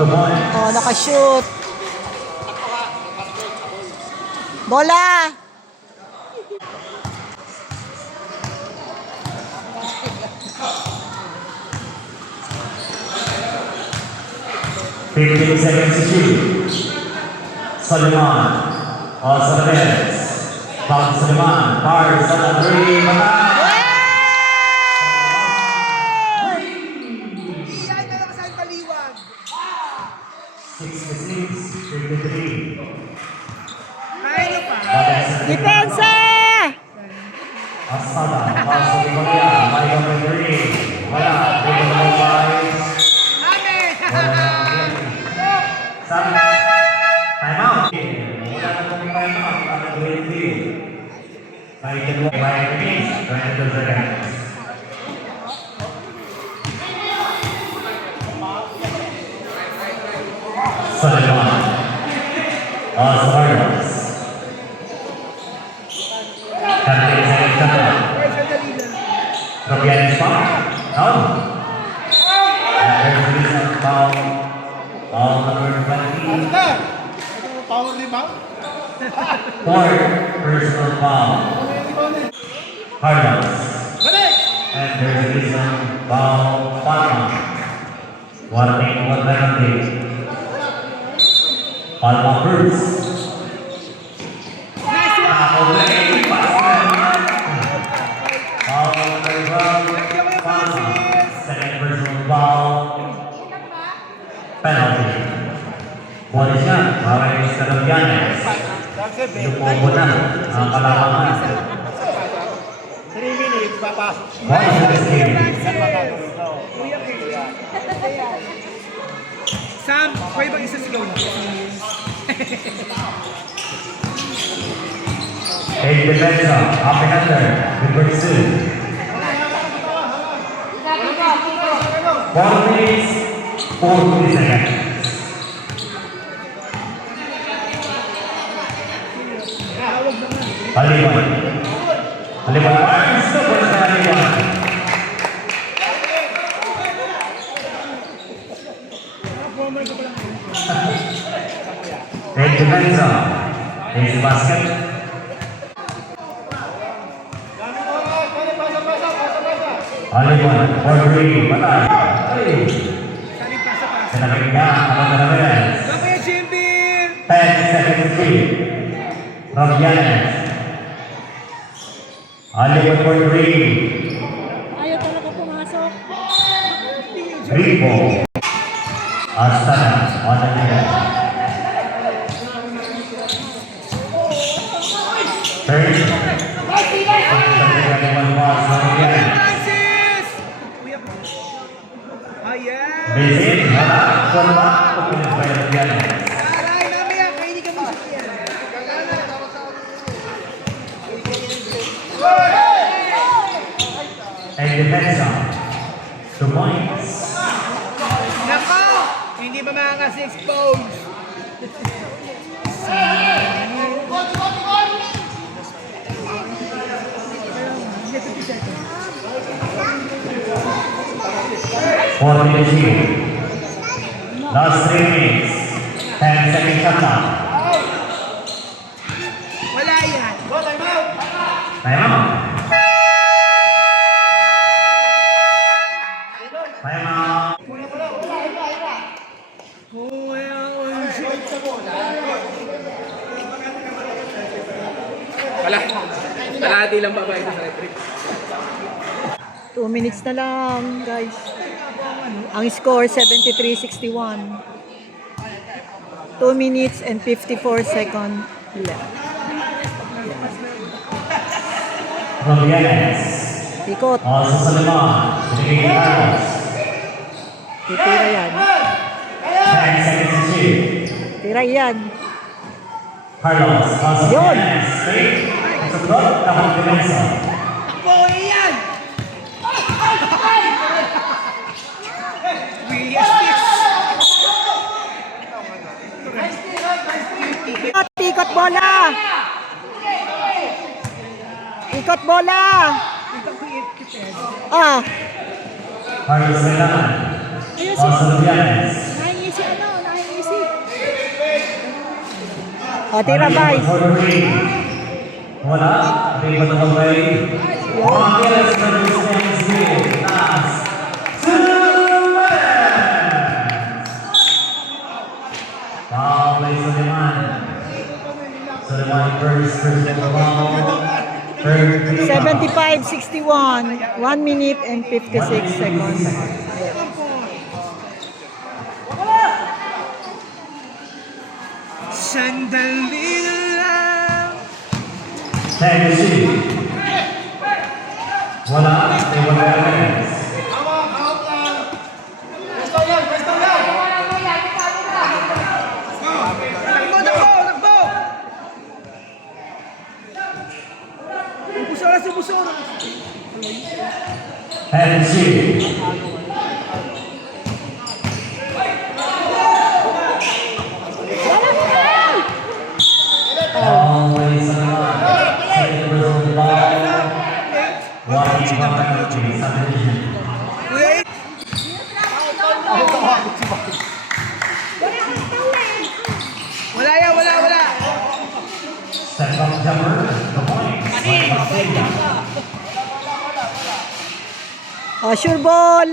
Oh, nakashoot. Bola! Fifteen seconds to shoot. Suleiman. Salaves. Foul Suleiman. Fires on the three. Depensa! Asada, pasok ni Maria, may number 3. Wala, number 5. Time out. Wala na pong time out. Para grade 3. May dalawa, 5 minutes, 22 seconds. Suleiman. Suarez. Cantik saya kata. Kemudian Pak, no. There's foul number 20. Power rebound. Fourth personal foul. Carlos. And there's a foul Palma. Warning, one penalty. Palma first. Second personal foul. Penalty. Bonus yan, para yung Mr. Yanes. Lupobo na ang kalamangan. 3 minutes, papasok. Bonus na this game. Sam, pwede bang isa sigaw mo? Eight defensa, up and under, number 2. 4 minutes, 40 seconds. Haliwan. Super Haliwan. Eight defensa, is basket. Haliwan, for 3, patay. Senangin niya, ang Ramirez. 10 seconds to shoot. From Yanes. Haliwan for 3. Ayaw talaga pumasok. Rico. Astana, on the net. Third. Visit, wala. Kurma, pupunin pa yung Yanes. And defensa. 2 points. Nako! Hindi ba makakasi-expose? Last 3 minutes. 10 seconds shot clock. Wala yan. Time out. Time out. Kalahati lang pa ba ito sa electric? 2 minutes na lang, guys. Ang score, 73-61. 2 minutes and 54 seconds left. From Yanes. Ikot. Also sa lima. Binigay Carlos. Titira yan. 10 seconds to shoot. Tira yan. Carlos. Also Yun. Yanes. Straight. Sa block. Tapos defensa. Boy yan! Ikot bola! Ikot bola! Ah! Carlos Kailangan. Also Yanes. Nahingi si ano? O, tira, Vice. Wala. May patapagay. Pangkilas na Lucens Bill. Taas. Foul play Suleiman. Suleiman first at the ball. Third rebound. 75-61. 1 minute and 56 seconds. Sandali lang. Tennessee. Wala. May wala rin. Takbo, takbo, takbo. Ubus oras, ubus oras. Tennessee. Always on the line. Second whistle the ball. One penalty subdivision. Wait. Wala yan, wala, wala. Step up jumper. The point. O, sure ball.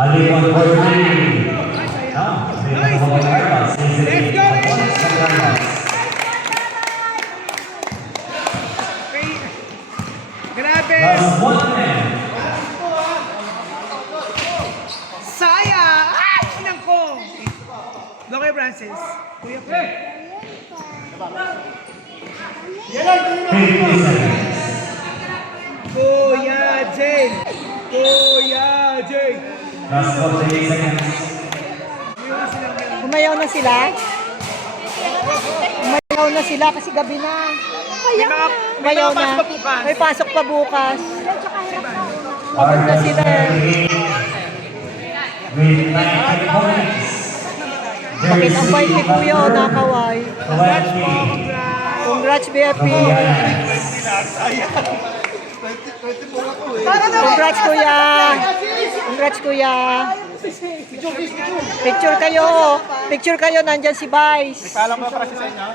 Ali 143. Let's go. Grabe. Last one man. Sayang! Ay! Inang ko! Loke Francis. Kuya ko. 50 seconds. Kuya Jay! Kuya Jay! Last 48 seconds. Umayaw na sila? Umayaw na sila kasi gabi na. May mga Umayaw na. pasok pa bukas. May pasok pa bukas. Pagod na sila eh. With 90 points. Bakit ang bait ni Kuya o nakaway? 20. Congrats, BFP. Kabayanan. Congrats, Kuya. Congrats, Kuya. Picture kayo. Picture kayo. Nandyan si Vice. Paalam ko para sa inyo.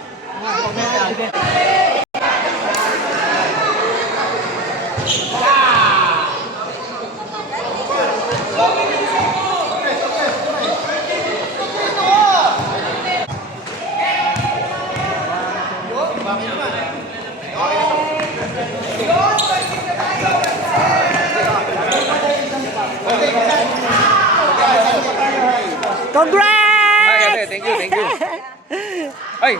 Congrats! Thank you, thank you. Ay,